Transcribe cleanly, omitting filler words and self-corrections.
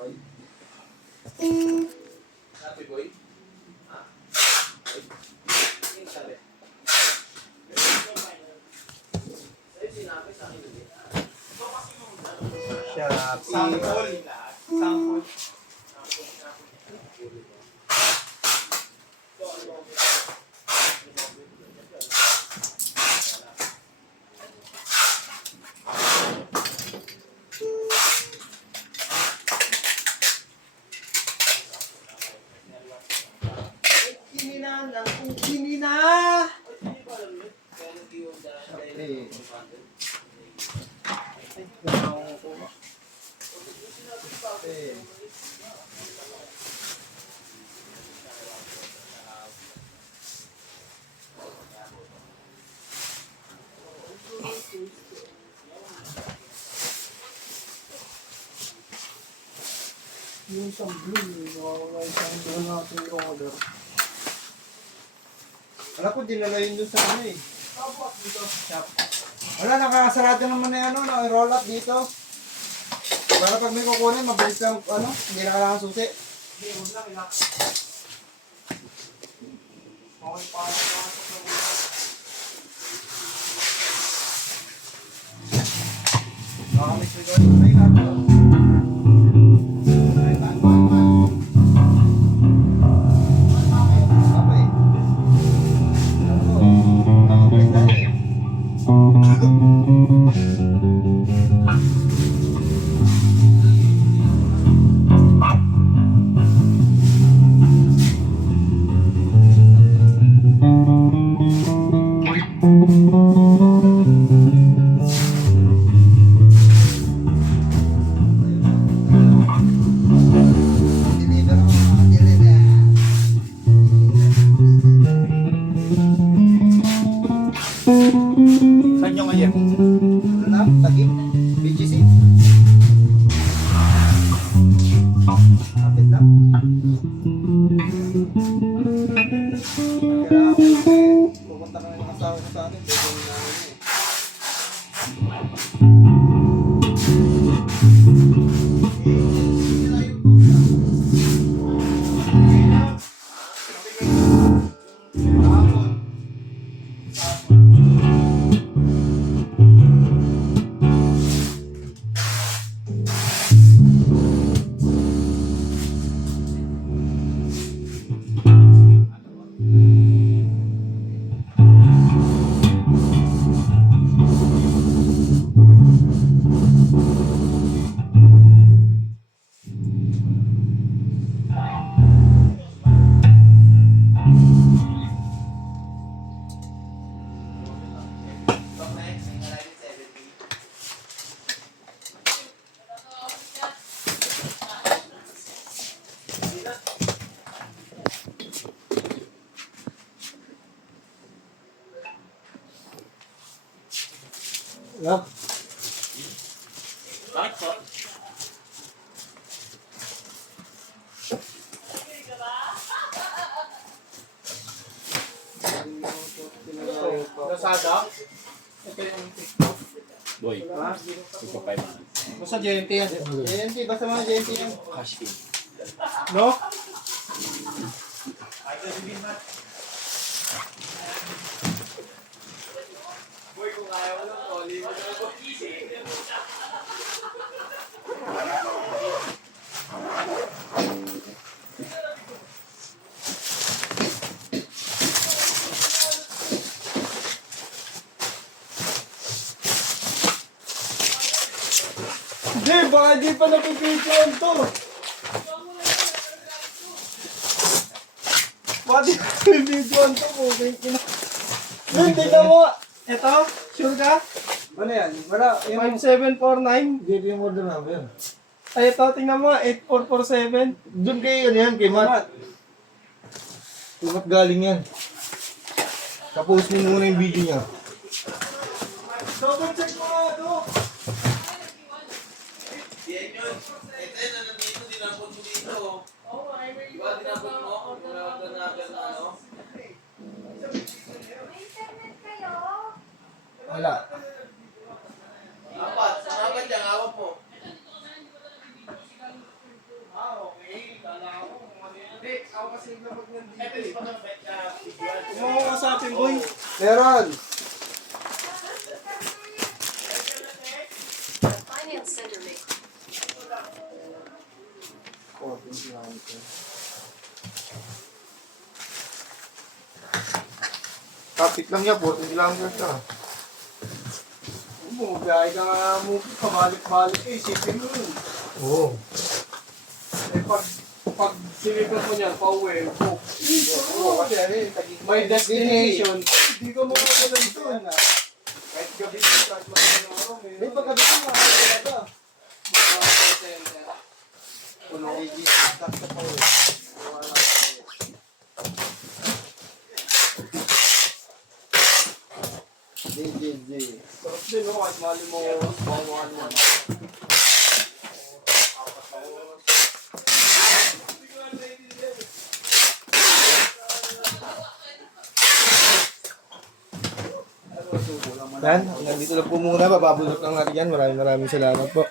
Happy boy? Sample. Sample. Yung isang blue, wala isang blue natin yung order. Wala ko, dinala yun dun sa ano eh. Shop. Wala, nakakasarado naman na ano, roll up dito. Para pag may kukunin, mabilis lang, ano, hindi na kailangan susi. Hindi, huwag lang, ilak. Okay, para pasok na muna. Nakakamix ko doon. Ay, nato. Saan yung ngayon? Ano na? Tagig? BGC? Kapit lang. Kailangan ko pupunta ka ng asawa ko sa akin. Pwede na namin eh. Ilak. Bakit po? Lazada. Ito yung TikTok. Boy, ito pa yung Basta JNT yan. JNT, basta mga JNT yan. cash in. No? Boy, kung ayaw mo lang, Oli, mo na ako. Hindi, baka di pa napipicturean to. Baka di pa napipicturean to. Hindi, tignan mo. Ito, sure ka? Ano yan? Wala. 5749. Dito yung order number. Ay, ito, tingnan mo. 8447. Doon kayo yan, kay Matt. Kay Matt galing yan. Tapos mo muna yung video niya. Double check mo nga ito. Yan yun. Ito yun, nandito, dinapot mo dito. Diba, dinapot mo? Wala ka na agad na ano? Wala. Apat, saan apat yan? Awap mo. Kung mo sa atin, boy. Meron. Finance Center makes 14 kilometers. Traffic lang niya, 14 kilometers ka. Bumagay ka nga mo, pabalik-balik eh, isipin mo yun. Oo. Eh, pag sinipan mo niyan, pauwi, book. Oo, kasi ano yun, May destination. Hindi ko makakalan doon. Kahit gabi ka, kahit magandang araw, May paggabi ko makakalan ka. Puno ay stop sa power. JJJ. Sarap din, no? Kahit mali mo, bawahan mo. Yan, nandito lang po muna. Bababulot lang natin yan. Maraming salamat po.